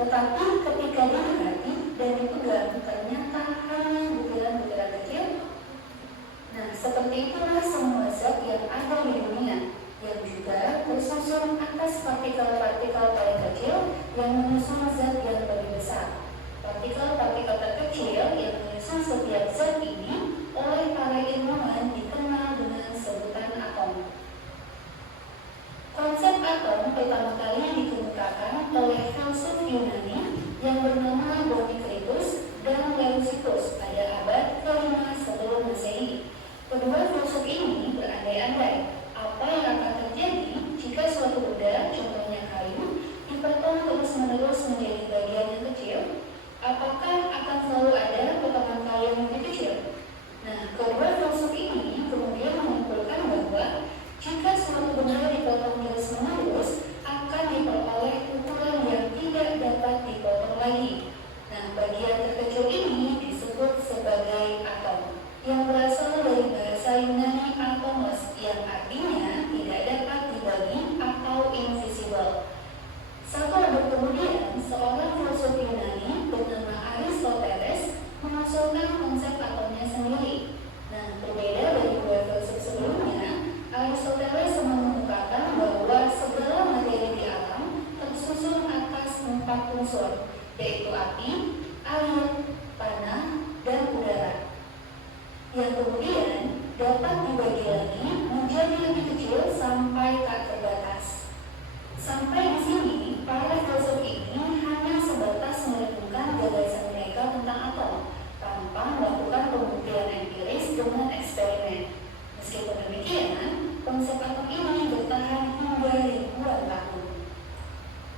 Tetapi ketika didekati dan dipegang, ternyata hanya butiran-butiran kecil. Nah, seperti itulah semua zat yang ada di dunia, yang juga tersusun atas partikel-partikel paling kecil yang menyusun zat yang lebih besar. Partikel-partikel terkecil yang menyusun setiap zat ini oleh para ilmuwan dikenal dengan sebutan atom. Konsep atom pertama kali dikemukakan oleh filsuf Yunani yang bernama Democritus dan Leucippus pada abad ke-5 sebelum Masehi. Kedua filsuf ini berandai-andai apa yang akan terjadi jika suatu benda, contohnya kayu, dipotong terus-menerus menjadi bagian yang kecil. Apakah akan selalu ada potongan kayu yang lebih kecil? Nah, kedua filsuf ini kemudian menyimpulkan bahwa jika suatu benda dipotong terus-menerus, akan diperoleh ukuran yang tidak dapat dipotong lagi. Nah, bagian terkecil ini disebut sebagai atom, yang berasal dari bahasa Yunani atomos, yang artinya tidak dapat dibagi atau invisible. Satu abad kemudian, seorang filsuf Yunani bernama Aristoteles mengusulkan konsep atomnya sendiri. Nah, berbeda dari dua filsuf sebelumnya, Aristoteles mengemukakan bahwa segala materi di alam tersusun atas 4 unsur, yaitu api, air, tanah, dan udara, yang kemudian dapat dibagi lagi menjadi lebih kecil sampai tak terbatas. Sampai di sini, para filsuf ini hanya sebatas merenungkan gagasan mereka tentang atom, tanpa melakukan pembuktian empiris dengan eksperimen. Meskipun demikian, konsep atom ini bertahan hingga ribuan tahun.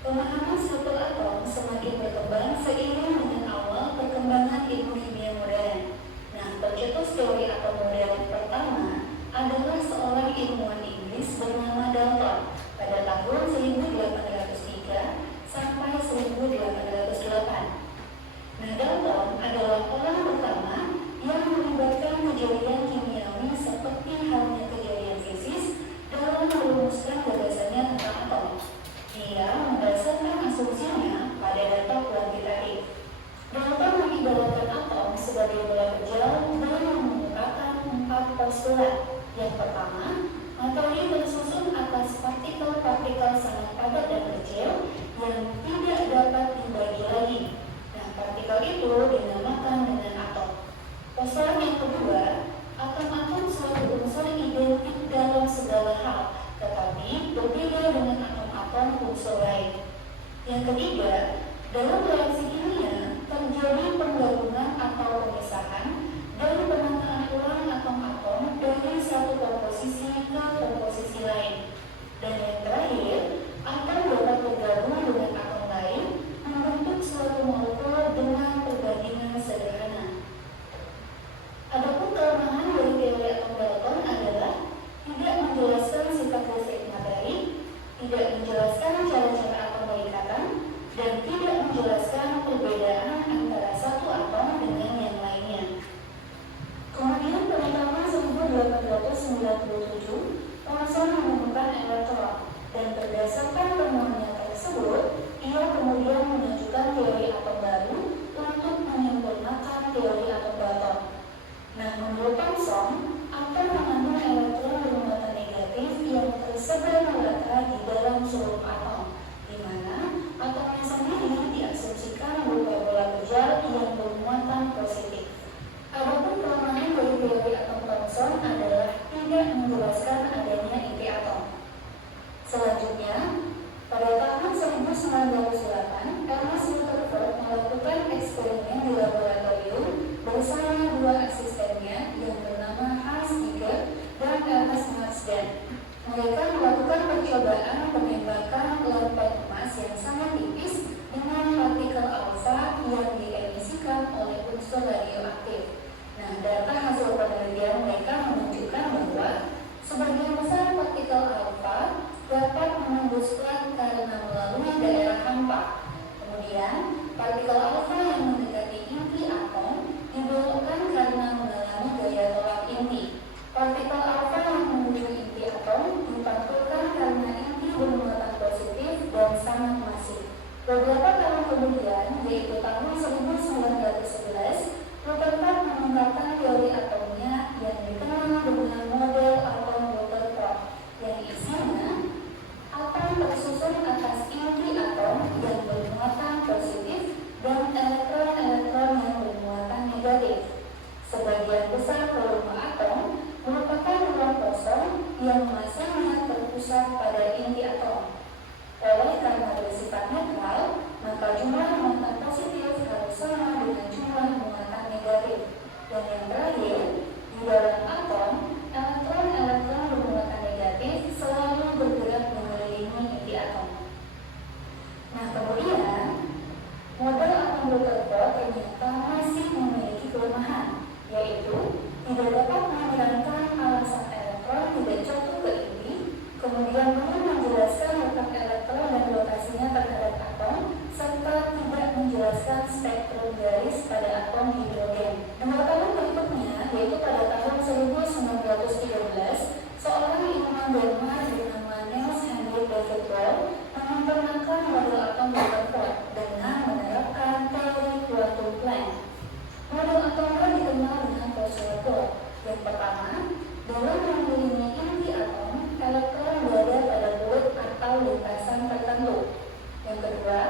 Pemahaman struktur atom semakin berkembang seiring dengan awal perkembangan ilmu kimia modern. Nah, pencetus teori atom modern pertama adalah seorang ilmuwan Inggris bernama Dalton pada tahun 1803 sampai 1808. Nah, Dalton adalah orang pertama yang melibatkan kejadian kimiawi seperti halnya kejadian fisis dalam merumuskan gagasannya tentang atom. Dia mendasarkan asumsinya pada data kuantitatif. Dalton mengibaratkan atom sebagai bola kecil dan mengemukakan 4 postulat. Yang pertama, materi tersusun atas partikel-partikel sangat padat dan kecil yang tidak dapat dibagi lagi. Nah, partikel itu dinamakan dengan atom. Postulat yang kedua, atom-atom suatu unsur identik dalam segala hal, tetapi berbeda dengan atom-atom unsur lain. Yang ketiga, dalam reaksi kimia terjadi penggabungan atau pemisahan dan penamaan ulang atom-atom dari satu komposisi ke komposisi lain. Dan yang terakhir, atom dapat bergabung dengan atom lain membentuk suatu molekul dengan perbandingan sederhana. Adapun kelemahan dari teori atom Dalton adalah tidak menjelaskan sifat listrik materi, tidak menjelaskan cara-cara atom berikatan, dan tidak menjelaskan perbedaan antara satu atom dengan yang lainnya. Kemudian pada tahun 1897, Thomson menemukan elektron, dan berdasarkan temuannya tersebut, ia kemudian mengajukan teori atom baru untuk menyempurnakan teori atom Dalton. Nah, menurut Thomson, atom mengandung elektron bermuatan negatif yang tersebar merata di dalam seluruh atom, di mana atomnya sendiri diasumsikan berupa bola kecil yang bermuatan positif. Adapun kelemahan dari teori atom Thomson adalah tidak menjelaskan adanya inti atom. Selanjutnya, pada tahun 1908, Ernest Rutherford melakukan eksperimen di laboratorium bersama 2 asistennya yang bernama Hans Giger dan Ernest Marsden. Mereka melakukan percobaan penembakan lempeng emas yang sangat tipis dengan partikel alfa yang diemisikan oleh unsur radioaktif. Nah, data hasil penelitian mereka menunjukkan bahwa sebagian besar partikel alfa dapat menembus plat karena melalui daerah hampa. Kemudian, partikel alfa yang mendekati inti atom dibelokkan karena mengalami gaya tolak inti. Partikel alfa yang menuju inti atom dipantulkan karena inti bermuatan positif dan sangat masif. Beberapa tahun kemudian, yaitu tahun 1911, Rutherford mengembangkan teori atomnya yang dikenal dengan model atom Rutherford, yang isinya atom tersusun atas inti atom yang bermuatan positif dan elektron-elektron yang bermuatan negatif. Sebagian besar volume atom merupakan ruang kosong yang masanya terpusat pada inti atom. Oleh karena bersifat netral, maka jumlah muatan positif harus sama dengan jumlah muatan negatif. Dan yang terakhir, di dalam atom, elektron-elektron bermuatan negatif selalu bergerak mengelilingi inti atom. Nah, kemudian model atom Rutherford ternyata masih memiliki kelemahan, yaitu tidak dapat menerangkan alasan elektron tidak jatuh ke inti, kemudian belum menjelaskan letak elektron dan lokasinya terhadap atom, serta tidak menjelaskan spektrum garis pada atom hidrogen. 2 tahun berikutnya, yaitu pada tahun 1913, seorang ilmuwan Denmark bernama Niels Henrik Davidson mengembangkan model atom Rutherford dengan menerapkan teori quantum Planck. Model atom dikenal dengan postulator. Yang pertama, dalam mengelilingi inti atom, elektron berada pada bulat atau lintasan tertentu. Yang kedua,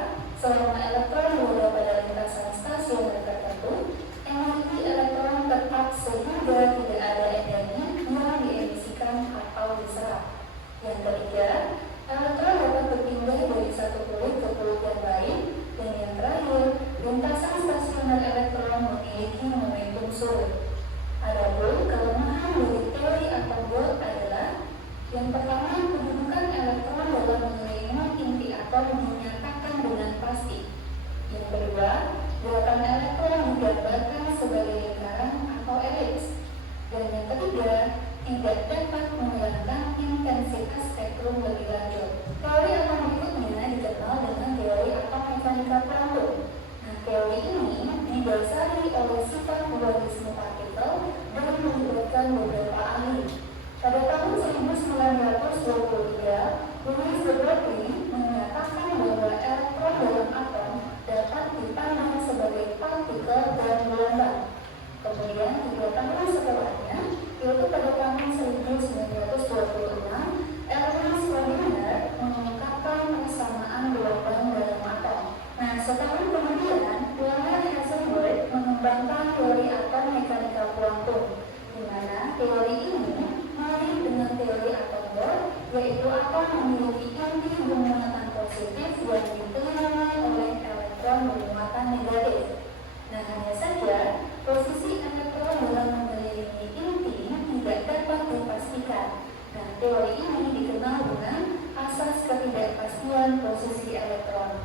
selama elektron berada pada lintasan stasioner tertentu, energi elektron tetap sehingga tidak ada energi yang diemisikan atau diserap. Yang ketiga, elektron dapat berpindah dari satu kulit ke kulit yang lain. Dan yang terakhir, lintasan stasioner elektron memiliki momentum sulit. Adapun kelemahan dari teori atom Bohr adalah yang pertama, kedudukan elektron dalam mengelilingi inti atom dinyatakan dengan pasti. Yang kedua, gerakan elektron digambarkan sebagai lingkaran atau elips. Dan yang ketiga, tidak dapat menerangkan intensitas spektrum lebih lanjut. Teori atom berikutnya dikenal dengan teori atom mekanika kuantum. Nah, teori ini didasari oleh sifat dualisme partikel dan melibatkan beberapa ahli. Pada tahun 1923, Louis de Broglie menyatakan bahwa elektron dalam atom dapat dipandang sebagai partikel dan gelombang. Kemudian 3 tahun setelahnya, yaitu pada tahun 1926, Ernst Rödiner mengungkapkan persamaan gelombang dalam atom. Nah, setahun kemudian, Werner Heisenberg mengembangkan teori atom mekanika kuantum, di mana teori ini mirip dengan teori atom Bohr, yaitu atom memiliki inti bermuatan positif yang dikelilingi oleh elektron bermuatan negatif. Nah, hanya saja posisi elektron dalam mengelilingi inti tidak dapat dipastikan. Nah, teori ini dikenal dengan asas ketidakpastian posisi elektron.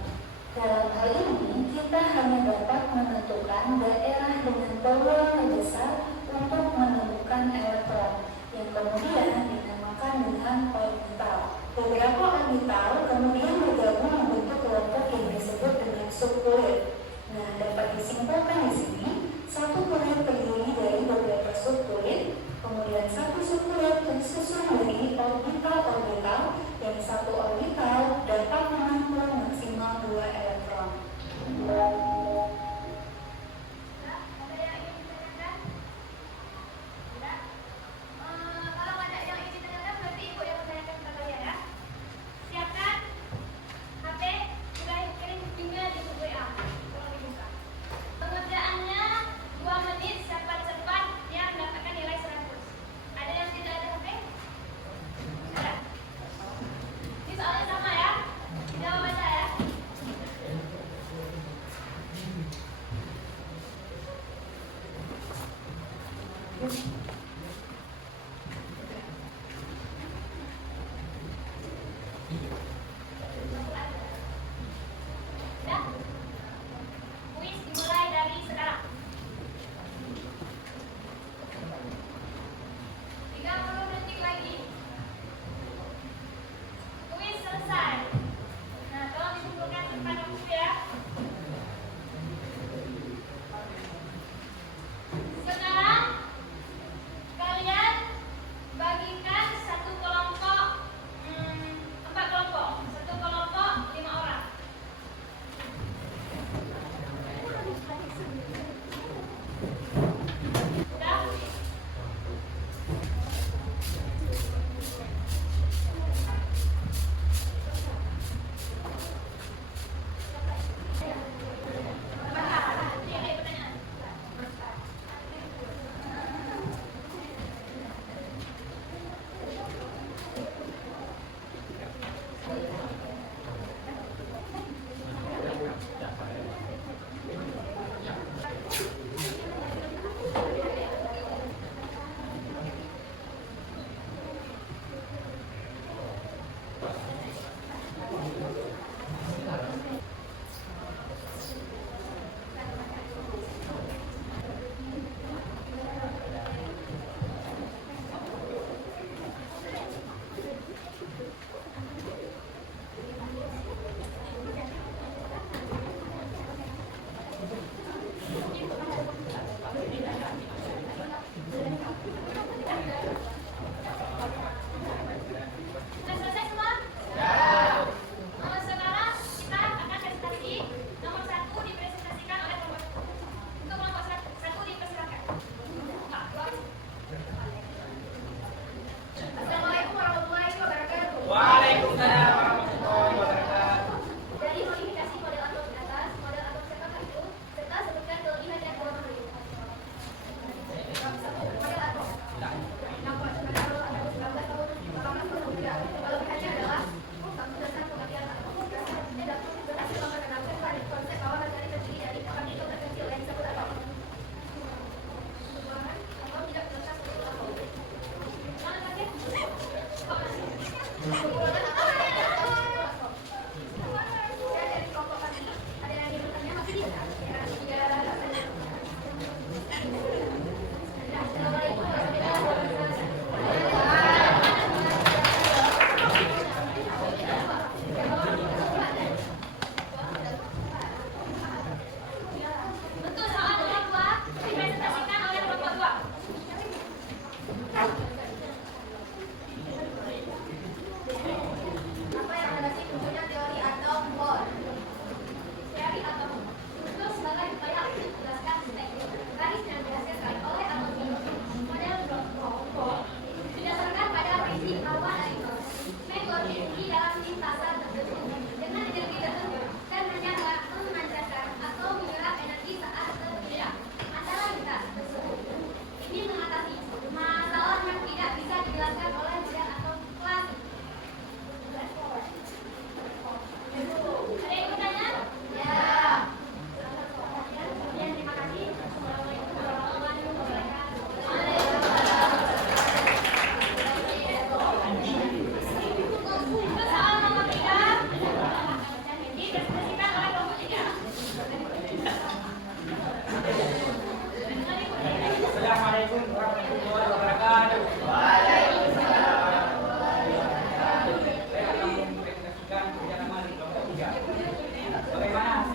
Dalam hal ini, kita hanya dapat menentukan daerah dengan peluang lebih besar untuk menemukan elektron, yang kemudian dinamakan dengan orbital. Beberapa orbital kemudian bergabung membentuk kelompok yang disebut dengan subkulit. Nah, dapat disimpulkan di sini, satu kulit terdiri dari beberapa subkulit, kemudian satu subkulit tersusun dari orbital-orbital, dan satu orbital dapat menampung maksimal 2 elektron.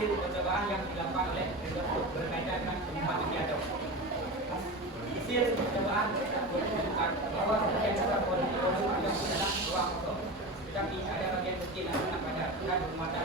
hasil percobaan yang dilakukan oleh Ridwan berkaitan dengan penyimpan Wikiado. Hasil percobaan menunjukkan bahwa sebagian besar produk yang dalam ruang kosong, tetapi ada bagian kecil yang pada bermuatan